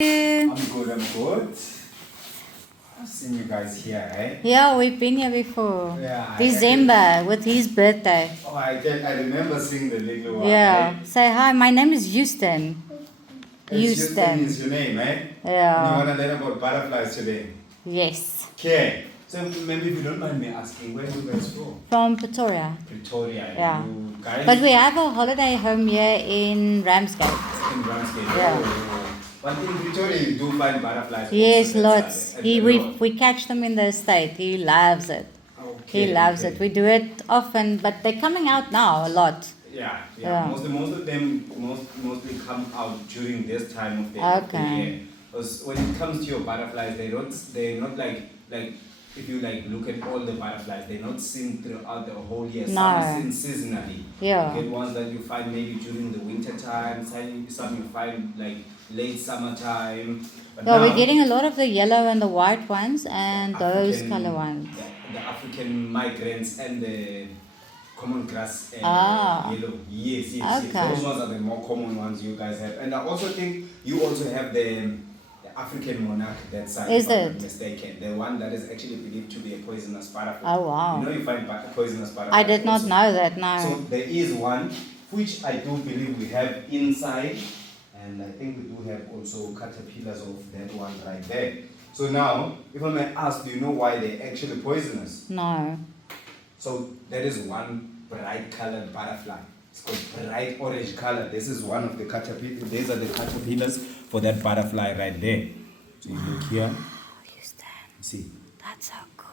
I'm good. I've seen you guys here, eh? Yeah, we've been here before. Yeah. December with his birthday. I remember seeing the little one. Yeah. Eh? Say hi, my name is Houston. Houston is your name, eh? Yeah. And you want to learn about butterflies today? Yes. Okay. So maybe if you don't mind me asking, where are you guys from? From Pretoria. Pretoria. Yeah. You guys But we have a holiday home here in Ramsgate. in Ramsgate. Yeah. Oh. But in Pretoria you do find butterflies. Yes, also that lots. side, He a we lot. we catch them in the estate. He loves it. Okay, He loves okay. it. We do it often, but they're coming out now a lot. Yeah. Yeah. Most of them mostly come out during this time of the Okay. year. Because when it comes to your butterflies, they're not like if you like look at all the butterflies, they're not seen throughout the whole year. Some No. are seen seasonally. Yeah. You get ones that you find maybe during the winter time, some you find like late summertime. But Yeah, now, we're getting a lot of the yellow and the white ones and those African- color ones. The African migrants and the common grass and Ah. yellow. Yes. Okay. Those ones are the more common ones you guys have. And I also think you also have the African monarch that side, Is if I'm it? not mistaken. The one that is actually believed to be a poisonous butterfly. Oh, wow. You know you find poisonous butterflies. I did not also. know that, no. So there is one which I do believe we have inside, and I think we do have also caterpillars of that one right there. So now, if I may ask, do you know why they're actually poisonous? No. So there is one bright colored butterfly. It's called bright orange color. This is one of the caterpillars. These are the caterpillars for that butterfly right there. So you look here, see. That's so cool.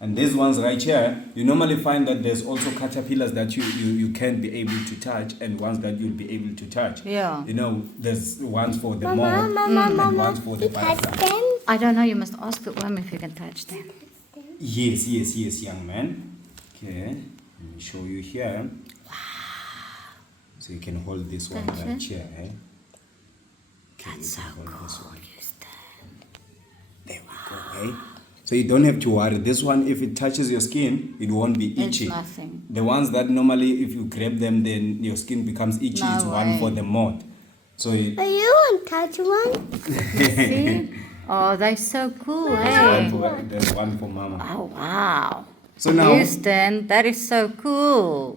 And these ones right here, you normally find that there's also caterpillars that you can't be able to touch and ones that you'll be able to touch. Yeah. You know, there's ones for the moth and ones for the butterfly. I don't know, you must ask the worm if you can touch them. Yes, young man. Okay, let me show you here. Wow. So you can hold this one That's right it? here, eh? Okay, That's so you can hold this cool, one. Houston. There we go, eh? So you don't have to worry. This one, if it touches your skin, it won't be itchy. It's nothing. The ones that normally, if you grab them, then your skin becomes itchy. No it's one way. for the moth. So it, Are you want to touch one? See? Oh, they're so cool, there's one for mama. Oh, wow. So now, Houston, that is so cool.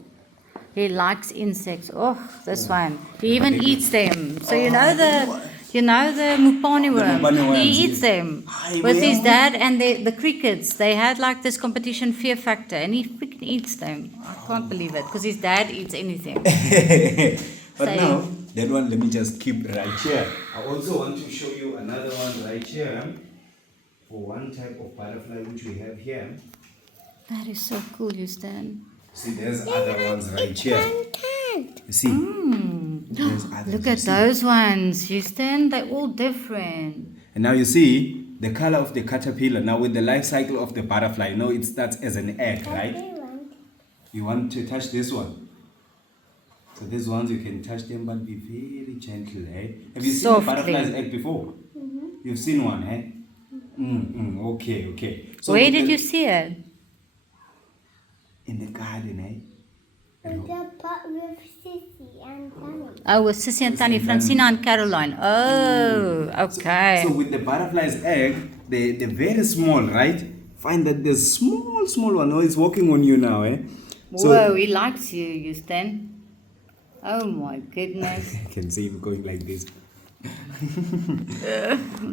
He likes insects. Oh, this one. He even eats them. So you know the mupani worm. mupani worms, He eats yes. them. Hi, With his well. dad and the crickets. They had like this competition Fear Factor and he freaking eats them. I can't believe it because his dad eats anything. but Say- now, that one let me just keep right here. I also want to show you another one right here. For one type of butterfly which we have here. That is so cool, Houston. See, there's other ones right here. You see? There's others, Look you at see? those ones, Houston. They're all different. And now you see the color of the caterpillar. Now with the life cycle of the butterfly, you know it starts as an egg, right? You want to touch this one. So these ones you can touch them, but be very gentle, eh? Have you seen Softly. a butterfly's egg before? You've seen one, eh? Okay. So Where with did the- you see it? In the garden, eh? With the pot with Sissy and Tammy. Oh, with Sissy and Tanny, Francina and Caroline. Oh, okay. So with the butterfly's egg, they're very small, right? Find that there's small one. Oh, it's walking on you now, eh? So Whoa, he likes you, Houston. Oh my goodness. I can see him going like this.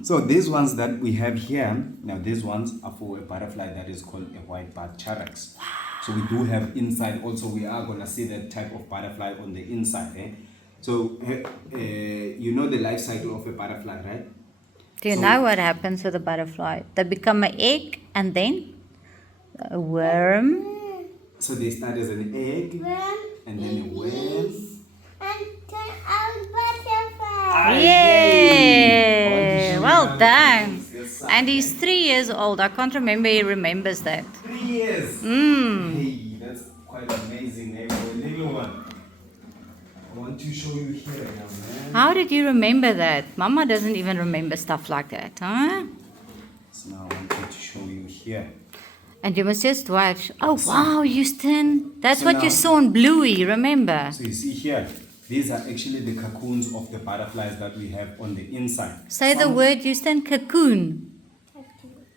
So these ones that we have here, now these ones are for a butterfly that is called a white bud charax. So we do have inside also, we are going to see that type of butterfly on the inside. Eh? So you know the life cycle of a butterfly, right? Do you So- know what happens with a butterfly? They become an egg and then a worm. So they start as an egg and then a worm. And turn out butterfly. Yay! I want to show Well you done. now. Yes, And he's 3 years old. I can't remember he remembers that. 3 years. Mm. Hey, that's quite amazing, eh? For a little one. I want to show you here now, man. How did you remember that? Mama doesn't even remember stuff like that, huh? So now I want to show you here. And you must just watch. Oh, wow, Houston. That's So what now- you saw in Bluey, remember? So you see here, these are actually the cocoons of the butterflies that we have on the inside. Say the word, Houston. Cocoon.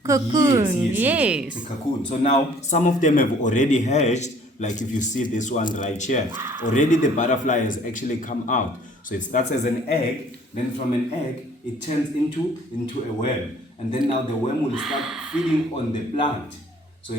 Cocoon. Yes. It's a cocoon. So now some of them have already hatched. Like if you see this one right here, already the butterfly has actually come out. So it starts as an egg, then from an egg it turns into a worm, and then now the worm will start feeding on the plant. So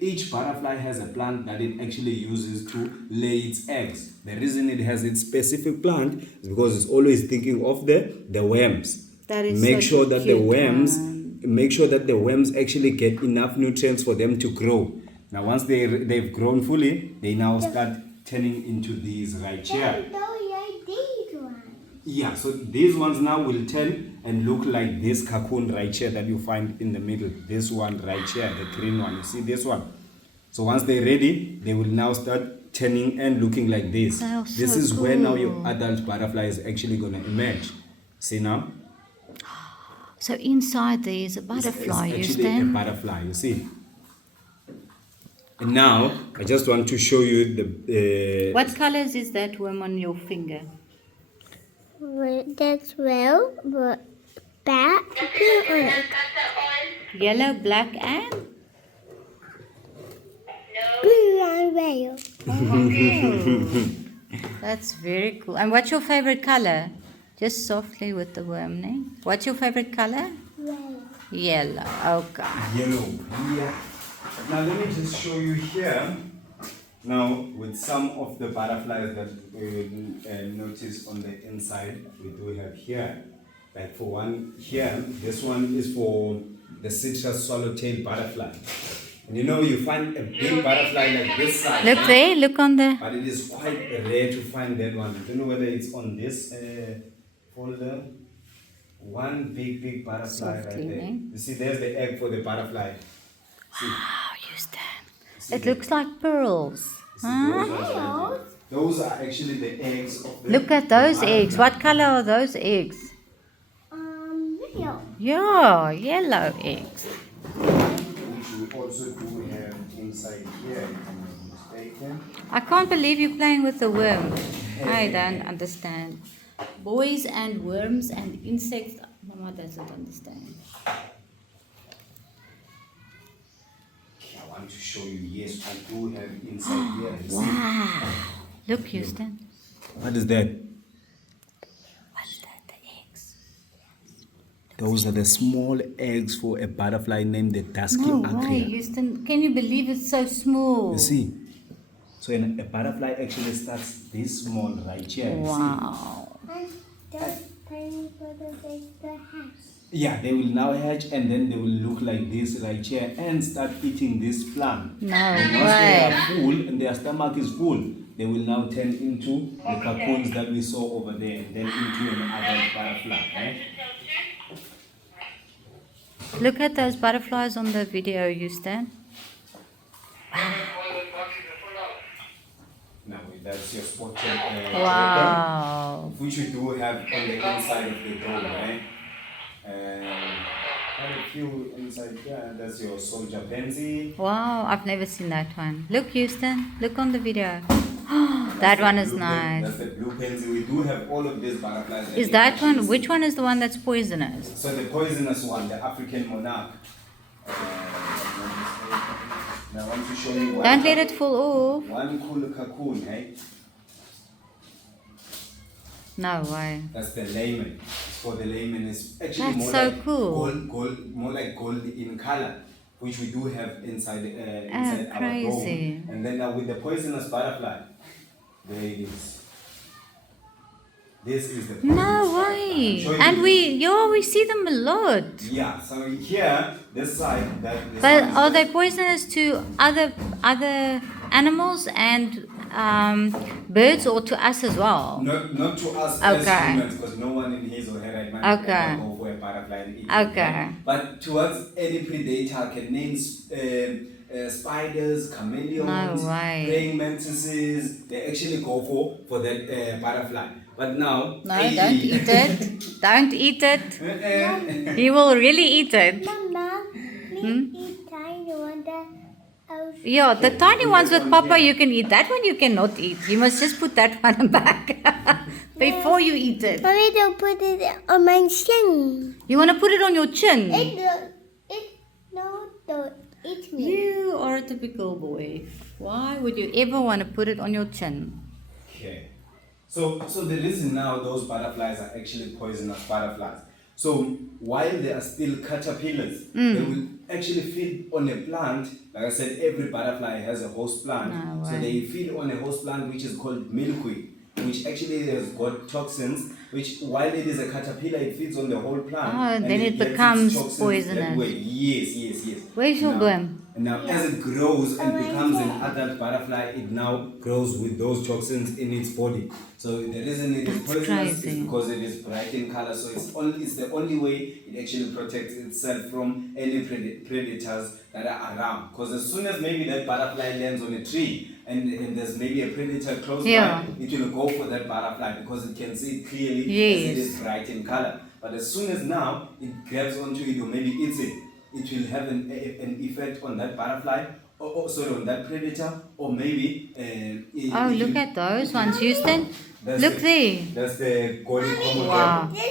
each butterfly has a plant that it actually uses to lay its eggs. The reason it has its specific plant is because it's always thinking of the worms. That is Make such sure a that cute the worms one. make sure that the worms actually get enough nutrients for them to grow. Now once they've grown fully, they now start turning into these right here. Those are these ones. Yeah, so these ones now will turn and look like this cocoon right here that you find in the middle. This one right here, the green one. You see this one? So once they're ready, they will now start turning and looking like this. Oh, This so is where now your cool. adult butterfly is actually going to emerge. See now? So inside there is a butterfly, It's actually a Houston. butterfly, you see? And now, I just want to show you the... What colors is that worm on your finger? Well, that's well, but black, blue, Yellow, black, and blue and red. that's very cool. And what's your favorite color? Just softly with the worm name. What's your favorite color? Red. Yellow. Okay. yellow. Yeah. Now let me just show you here. Now with some of the butterflies that we will notice on the inside, we do have here. Like for one here, this one is for the citrus swallowtail butterfly. And you know you find a big butterfly like this size. Look there. Look on the. But it is quite rare to find that one. I don't know whether it's on this folder. One big butterfly Softly, right there. eh? You see, there's the egg for the butterfly. See, Oh, Houston. see It the- looks like pearls. see Huh? those ones right there. Those are actually the eggs of the Look at those butterfly. eggs. What color are those eggs? Yellow. Yeah, yellow eggs. Which we also do have inside here, if I'm not mistaken. I can't believe you're playing with the worm. I don't understand. Boys and worms and insects. Mama doesn't understand. I want to show you, yes, I do have inside here. You see? Wow. Look, Houston. What is that? What's that? The eggs. Those are the small eggs for a butterfly named the dusky No way, acria. Houston. Can you believe it's so small? You see? So a butterfly actually starts this small right here. You see? Wow. And those tiny butterflies, the hatch. Yeah, they will now hatch and then they will look like this right here and start eating this plant. No And once they way. are full and their stomach is full, they will now turn into the cocoons that we saw over there and then into an adult butterfly. Right? Look at those butterflies on the video, Houston. Now that's your spotted Wow. which we do have on the inside of the dome, right? And quite a few inside here. That's your soldier pansy. Wow, I've never seen that one. Look, Houston. Look on the video. That one is nice. That's the blue pansy. We do have all of these butterflies. Is you that actually one? see. Which one is the one that's poisonous? So the poisonous one, the African monarch. Now I want to show you one. Don't let it fall off. One cool cocoon, eh? No way. That's the layman. It's for the layman. It's actually That's more so like cool. gold, more like gold in color, which we do have inside inside our crazy. dome. And then now with the poisonous butterfly, there it is. This is the No poisonous butterfly. way. Show you And this. we see them a lot. Yeah. So here, this side, this But one is are the- they poisonous to other animals and birds, or to us as well? Not to us Okay. as humans, because no one in his or her right mind Okay. can go for a butterfly and eat it, Okay. right? But towards any predator can name spiders, chameleons, No way. praying mantises. They actually go for that butterfly. But now, No, don't eat it. Don't eat it. You will really eat it. Mama, please eat tiny one that I was Yeah, the tiny ones with Papa you can eat. That one you cannot eat. You must just put that one back. before you eat it. Mommy, don't put it on my chin. You want to put it on your chin? Don't eat me. You are a typical boy. Why would you ever want to put it on your chin? Okay. So the reason now those butterflies are actually poisonous butterflies. So while they are still caterpillars, they will actually feed on a plant. Like I said, every butterfly has a host plant. No So way. they feed on a host plant which is called milkweed, which actually has got toxins, which while it is a caterpillar, it feeds on the whole plant. Oh, and then it gets its becomes toxins poisonous. that way. Yes. Where's your Now- gum? Now, as it grows and becomes an adult butterfly, it now grows with those toxins in its body. So the reason it is That's poisonous crazy. is because it is bright in color. So it's the only way it actually protects itself from any predators that are around. Because as soon as maybe that butterfly lands on a tree and there's maybe a predator close Yeah. by, it will go for that butterfly because it can see it clearly Yes. as it is bright in color. But as soon as now it grabs onto it or maybe eats it, it will have an effect on that butterfly, or sorry, on that predator, or maybe. Oh, look at those ones, Houston. Look there. That's the golden common Wow. This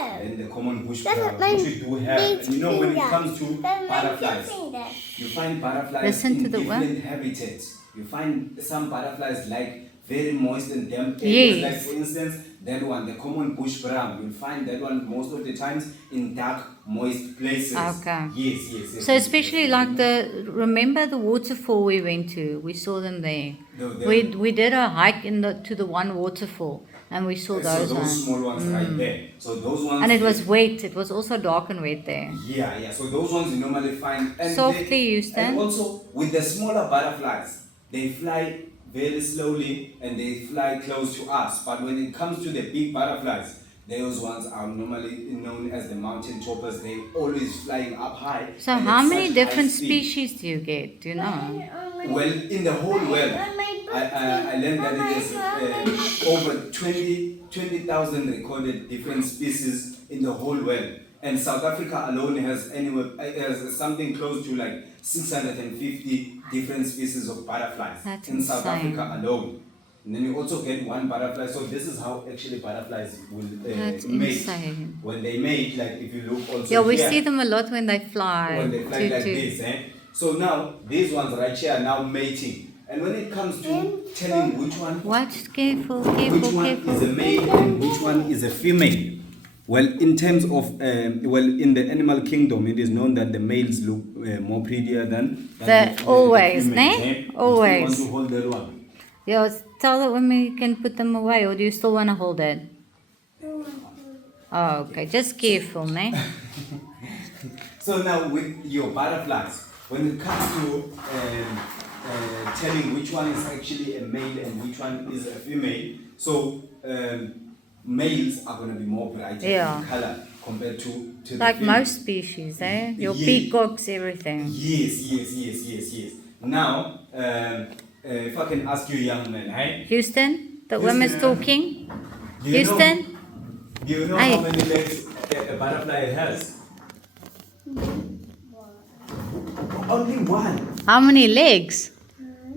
web. and the common bush That's crab, my which we do have. big And you know, when it finger. comes to That's my butterflies, finger. you find butterflies Listen in to the what? different habitats. You find some butterflies like very moist and damp areas. Yes. Like for instance, that one, the common bush brown. You'll find that one most of the times in dark, moist places. Okay. Yes. So especially like remember the waterfall we went to? We saw them there. We did a hike to the one waterfall and we saw those so those ones. small ones right there. So those ones. And it was wet. It was also dark and wet there. Yeah. So those ones you normally find. And Softly, Houston. And also with the smaller butterflies, they fly very slowly and they fly close to us. But when it comes to the big butterflies, those ones are normally known as the mountain toppers. They always flying up high. So and how at many such different high speed. species do you get? Do you know? Well, in the whole world, I learned that it is over 20,000 recorded different species in the whole world. And South Africa alone has has something close to like 650 different species of butterflies That's in South insane. Africa alone. And then you also get one butterfly. So this is how actually butterflies will That's mate. insane. When they mate, like if you look also Yeah, we here, see them a lot when they fly. when they fly like this, So now these ones right here are now mating. And when it comes to telling which one Watch, careful, which careful, one is a careful. male and which one is a female. Well, in terms of in the animal kingdom, it is known that the males look more prettier than Always, females, ne? You Always. still want to hold that one. Yeah, tell the women you can put them away, or do you still want to hold it? Oh, okay. Just careful, ne? So now with your butterflies, when it comes to telling which one is actually a male and which one is a female, so males are going to be more brighter Yeah. in color compared to the Like females. most species, eh? Your Yeah. peacocks, everything. Yes. Now, if I can ask you, young man, hey? Houston, the Houston, woman's talking. Do you Houston, know, do you know Hey. how many legs a butterfly has? Only one. how many legs?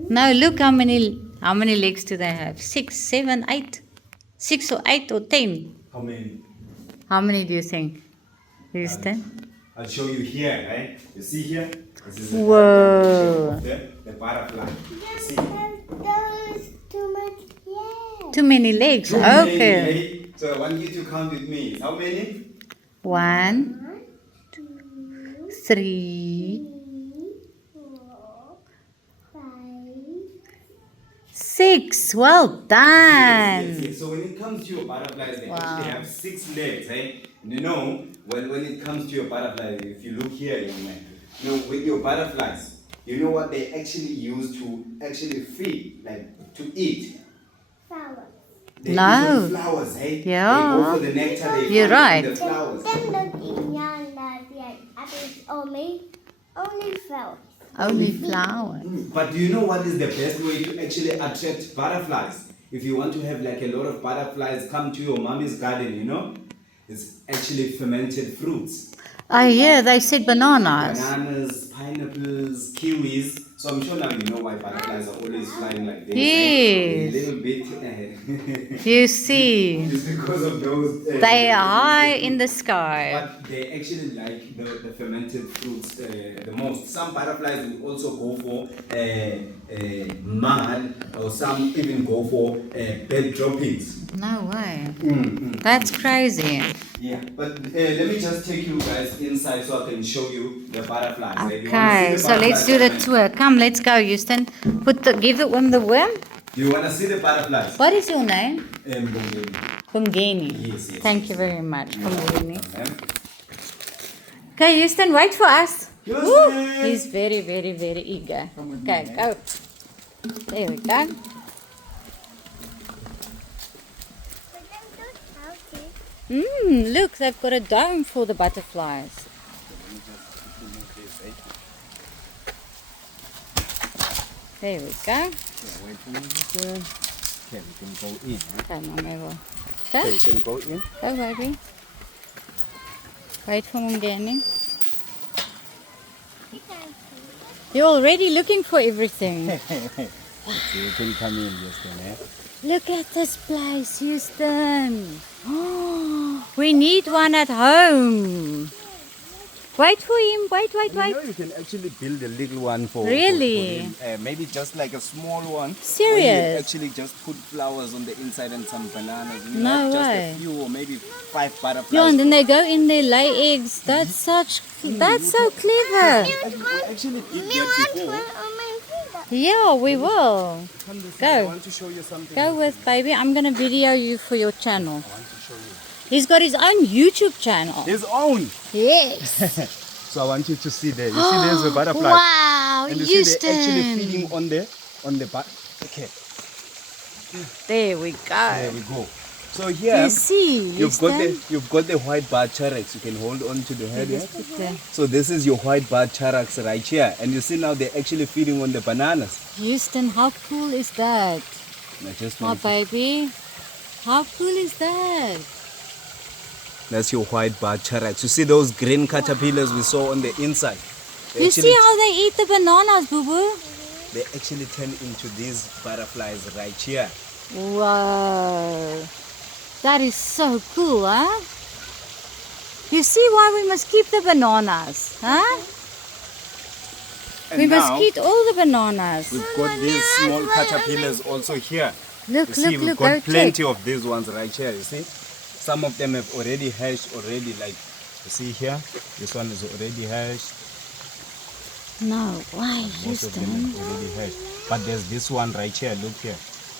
No, look how many legs do they have? 6, 7, 8? 6 or 8 or 10? How many? How many do you think, Houston? I'll show you here, right? You see here? This is Whoa. the butterfly. You see? There's too much yet. Too many legs. Too many, Okay. right? So I want you to count with me. How many? 1, 3, 4, 5. 6. Well done. Yes. So when it comes to your butterflies, they Wow. actually have 6 legs, right? And you know, when it comes to your butterflies, if you look here, young man, you know, with your butterflies, you know what they actually use to actually feed, like to eat? Flowers. They No. eat on flowers, hey? Yeah. They go for the nectar, they You're find in right. the flowers. Then looking yonder, others only flowers. Only flowers. But do you know what is the best way to actually attract butterflies? If you want to have like a lot of butterflies come to your mommy's garden, you know, it's actually fermented fruits. Oh yeah, they said bananas. Bananas, pineapples, kiwis. So I'm sure now you know why butterflies are always flying like this. Yes. A little bit. You see, It's because of those. they are high in the sky. But they actually like the fermented fruits the most. Some butterflies will also go for mud, or some even go for bed droppings. No way. That's crazy. Yeah, but let me just take you guys inside so I can show you the butterflies. You wanna see Okay, the so let's do the butterflies? tour. Come, let's go, Houston. Give the worm the worm. You want to see the butterflies? What is your name? Bongeni. Bungeni. Yes, yes. Thank you very much, Bungeni. Okay. Okay, Houston, wait for us. Houston! Woo! He's very, very, very eager. Okay, go. There we go. Look, they've got a dome for the butterflies. There we go. Wait for me, Houston. Okay, we can go in. Okay, Mama will. Okay, Go, you can go in. go, baby. Wait for Mungeni. You're already looking for everything. You can come in, Houston. Look at this place, Houston. We need one at home. Wait for him. Wait. You know, you can actually build a little one for Really? for him. Maybe just like a small one. Serious? Where you actually just put flowers on the inside and some bananas. You No have just way. a few or maybe 5 butterflies. Yeah, and then they go in there, lay eggs. That's so clever. We actually did that before. Yeah, we will. Come this Go. way. I want to show you something. Go with baby. I'm gonna video you for your channel. I want to show you. He's got his own YouTube channel. His own. Yes. So I want you to see there. You see there's a butterfly. Wow, And you see Houston. they're actually feeding on the butt. Okay, There we there go. we go. So here You see, you've got the white bar charax. You can hold on to the head. Yeah? Okay. So this is your white bar charax right here, and you see now they're actually feeding on the bananas. Houston, how cool is that? I just My want to- baby. How cool is that? That's your white bar charax. You see those green caterpillars we saw on the inside? They You actually, see how they eat the bananas, boo boo? they actually turn into these butterflies right here. Whoa. That is so cool, huh? You see why we must keep the bananas, huh? And We must now keep all the bananas. we've got these small caterpillars also here. Look, You see, we've look, got go plenty check. of these ones right here. You see, some of them have already hatched already. Like you see here, this one is already hatched. No way, Most of them Houston. have already hatched. But there's this one right here. Look here.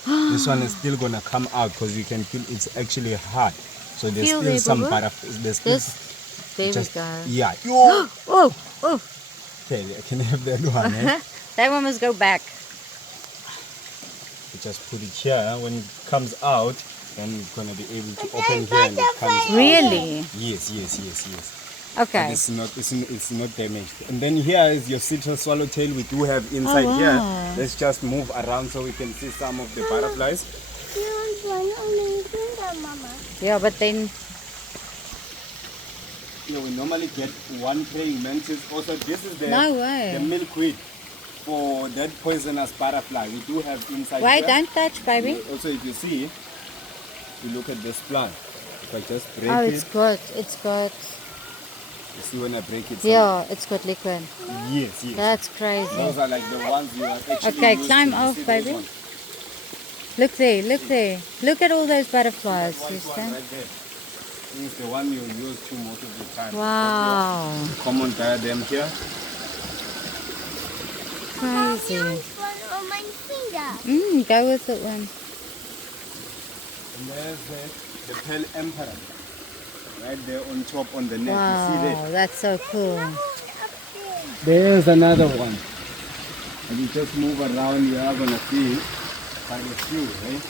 This one is still gonna come out because you can feel it's actually hard. So there's Feel still there, some Bubba? butterflies. There's still There just we go. yeah. Yo. Oh, oh. Okay, I can have that one. Eh? That one must go back. You just put it here. When it comes out, then it's gonna be able to open here and it comes out. Really? Yes. But Okay. it's not damaged. And then here is your citrus swallowtail we do have inside wow. here. Let's just move around so we can see some of the butterflies. You want one only finger, Mama? Yeah, but then You know, we normally get one praying mantis. Also, this is the No way. the milkweed for that poisonous butterfly. We do have inside wait, here. don't touch, baby. Also, if you see, you look at this plant. If I just break Oh, it, it's got, you see when I break it. yeah, it's got liquid. Yes. That's crazy. Those are like the ones you are actually Okay, used climb to. off, You see those baby. ones? Look there, look there. Look at all those butterflies, White one Houston. right there. It's the one you use to most of the time. Wow, Common diadem here. crazy. One on my finger. Go with it one. And there's the pearl emperor. Right there on top on the neck. You see Wow, that's so cool. there? There's another one. And you just move around, you are gonna see quite a few, right?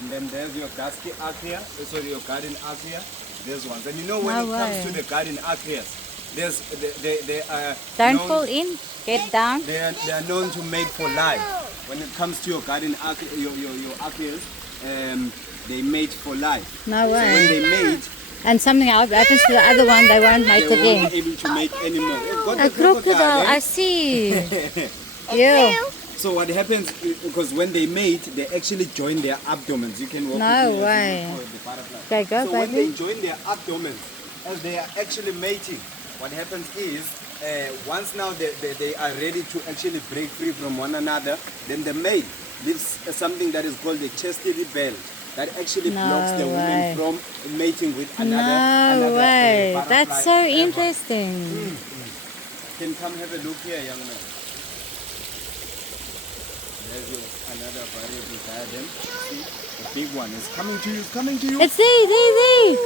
And then there's your dusky acria. Sorry, your garden acria. There's ones. And you know when No it comes way. to the garden acrias, there's they are Don't known- fall in, get down. They are known to mate for life. When it comes to your garden your acrias, they mate for life. No So when way. they mate, and something else happens to the other one, they won't mate They again. won't be able to make any more. We've got A the crocodile, crocodile, I eh? see. Yeah. So what happens is, because when they mate, they actually join their abdomens. You can walk No with me as way. you look for the butterfly. Okay, go, So when they baby. join their abdomens, as they are actually mating, what happens is, once now they are ready to actually break free from one another, then the male leaves something that is called the chastity belt that actually No blocks the way. woman from mating with No another way. butterfly That's so ever. interesting. Can come have a look here, young man. There's your, another variable diadem. See, the big one is coming to you, coming to you. It's there.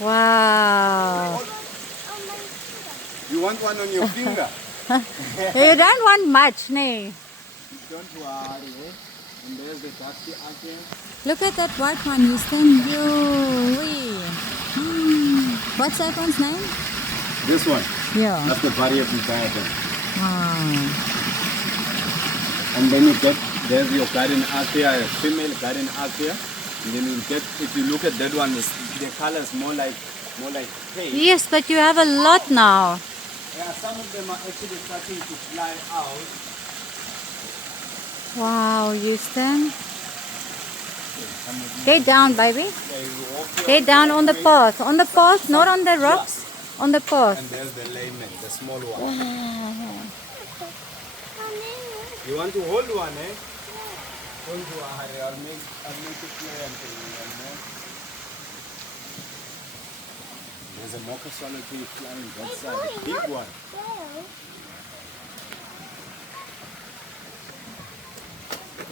Wow. You want one on your finger? You don't want much, nee. Don't worry, eh? And there's the dusty again. Look at that white one, Houston. What's that one's name? This one, Yeah. that's the variable diadem. Wow. And then you get, there's your garden archaea, a female garden archaea. And then you get, if you look at that one, the color is more like pale. Yes, but you have a lot now. Yeah, some of them are actually starting to fly out. Wow, Houston. Get down, baby. They walk here, Get down on the path. On the path, not on the rocks. On the path. and there's the layman, the small one. You want to hold one, eh? Don't worry, I'll make it play until you know. There's a mocha solitary flying that side, the big one.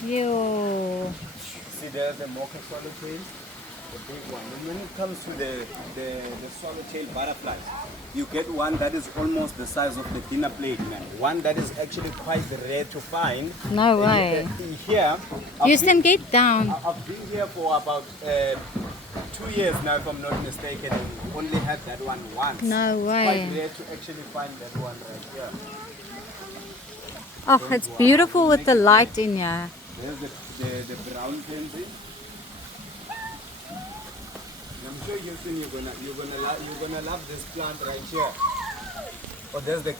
Yo. See, there's the mocha swallowtail, the big one. And when it comes to the swallowtail butterflies, you get one that is almost the size of the dinner plate, man. One that is actually quite rare to find. No way. Here, Houston, get down. I've been here for about 2 years now, if I'm not mistaken, and we only had that one once. No It's way. quite rare to actually find that one right here. Oh, it's beautiful with the light in here. There's the brown pansy. I'm sure Houston, you're gonna love this plant right here. Oh, there's the green.